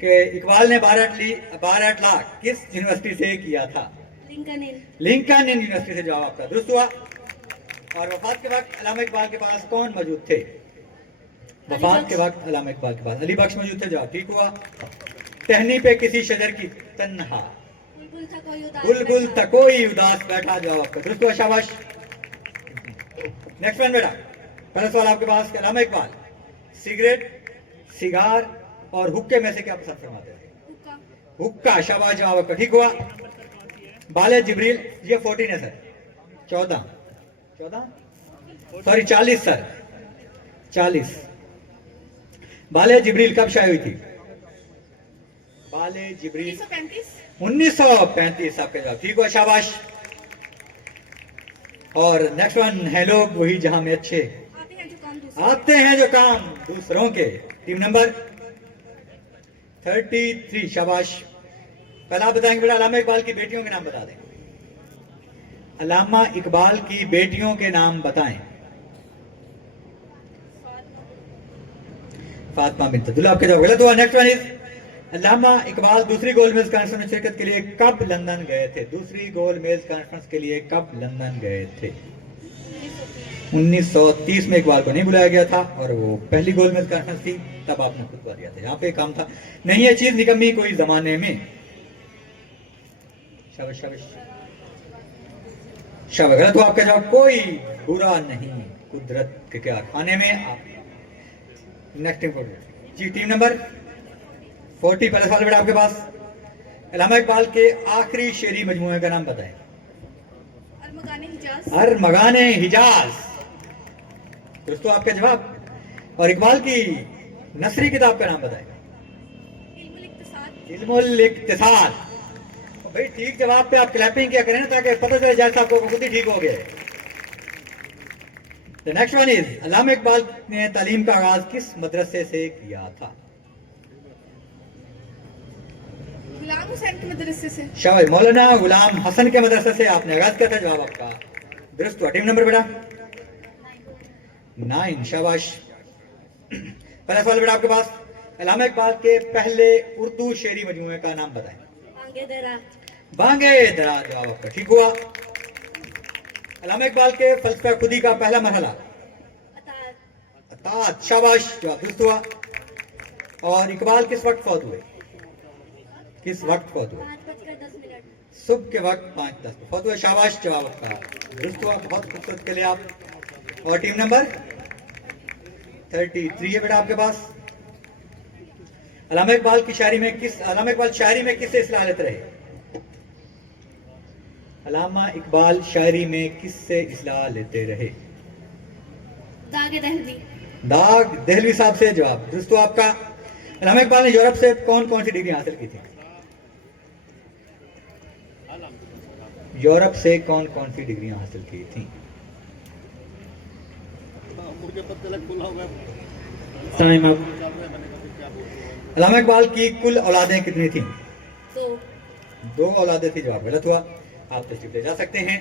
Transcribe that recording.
कि इकबाल ने बारह लाख किस यूनिवर्सिटी से किया था? लिंकन यूनिवर्सिटी से। जवाब आपका दुरुस्त हुआ। और वफात के वक्त अल्लामा इकबाल के पास कौन मौजूद थे? वफात के वक्त अल्लामा इकबाल के पास अली बख्श मौजूद थे। जवाब ठीक हुआ। टहनी पे किसी शजर की तन्हा बुलबुल तकोई उदास बैठा। जवाब आपका दुरुस्त हुआ, शाबाश। नेक्स्ट वन बेटा, पहला सवाल आपके पास, अल्लामा इकबाल सिगरेट, सिगार और हुक्के में से क्या पसंद फरमाते थे? हुक्का। शाबाश, जवाब आपका ठीक हुआ। बाले जिब्रील, ये 14 है सर, 14 सॉरी 40 सर, 40। बाले जिब्रील कब शाये हुई थी? बाले जिब्रील 1935। आपका जवाब ठीक हुआ, शाबाश। और नेक्स्ट वन है, लोग वही जहां में अच्छे आते हैं जो काम दूसरों के। टीम नंबर 33, शाबाश। पहला बताएंगे बेटा, अल्लामा इकबाल की बेटियों के नाम बता दें। अल्लामा इकबाल की बेटियों के नाम बताएं। फातिमा बिन्त अब्दुल्ला। आपका जवाब गलत हुआ। नेक्स्ट वन इज, अल्लामा इकबाल दूसरी गोल्ड मेज कॉन्फ्रेंस में शिरकत के लिए कब लंदन गए थे? दूसरी गोल्ड मेज कॉन्फ्रेंस के लिए कब लंदन गए थे? 1930 में इकबाल को नहीं बुलाया गया था, और वो पहली गोल्ड मेज कॉन्फ्रेंस थी, तब आपने खुतबा दिया था। यहाँ पे काम था, नहीं ये चीज निकम्मी कोई जमाने में। शाबाश शाबाश शाबाश, गलत हुआ आपका जवाब। कोई बुरा नहीं कुदरत के क्या खाने में। आप नेक्स्ट जी, टीम नंबर 40, पहले सवाल बेटा आपके पास, अल्लामा इकबाल के आखिरी शेरी मजमूए का नाम बताएं। अरमगाने हिजाज। दोस्तों आपका जवाब। और इकबाल की नसरी किताब का नाम बताएं। इल्मुल इक्तिसाद। भाई ठीक जवाब पे आप क्लैपिंग क्या करें ना, ताकि पता चले जैसा आपको खुद ही ठीक हो गए। नेक्स्ट वन इज, अल्लामा इकबाल ने तालीम का आगाज किस मदरसे से किया था? गुलाम हुसैन के मदरसे से। शाबाश, मौलाना गुलाम हसन के मदरसे से आपने आगाज किया था। जवाब आपका दुरुस्त हुआ। टीम नंबर बेटा 9, शाबाश। पहला सवाल बेटा आपके पास, अल्लामा इकबाल के पहले उर्दू शेरी मजमूए का नाम बताएं। बांगे दरा। जवाब आपका ठीक हुआ। अल्लामा इकबाल के फलसफा खुदी का पहला मरहला अतात। शाबाश, जवाब दुरुस्त हुआ। और इकबाल किस वक्त फौत हुए? किस वक्त फौत हुए? सुबह के वक्त 5:10 फौत हुए। शाबाश, जवाब आपका दुरुस्त हुआ। बहुत खूबसूरत के लिए आप। और टीम नंबर 33 है बेटा आपके पास, अल्लामा इकबाल की शायरी में किससे इस्लाह लेते रहे? अल्लामा इकबाल शायरी में किससे इस्लाह लेते रहे? दाग दहलवी साहब से। जवाब दुरुस्त हुआ आपका। अल्लामा इकबाल ने यूरोप से कौन कौन सी डिग्री हासिल की थी? यूरोप से कौन कौन सी डिग्रियां हासिल की थी? अल्लामा इकबाल की कुल औलादें कितनी थी? 2 औलादें थी। जवाब गलत हुआ। आप तशरीफ ले जा सकते हैं।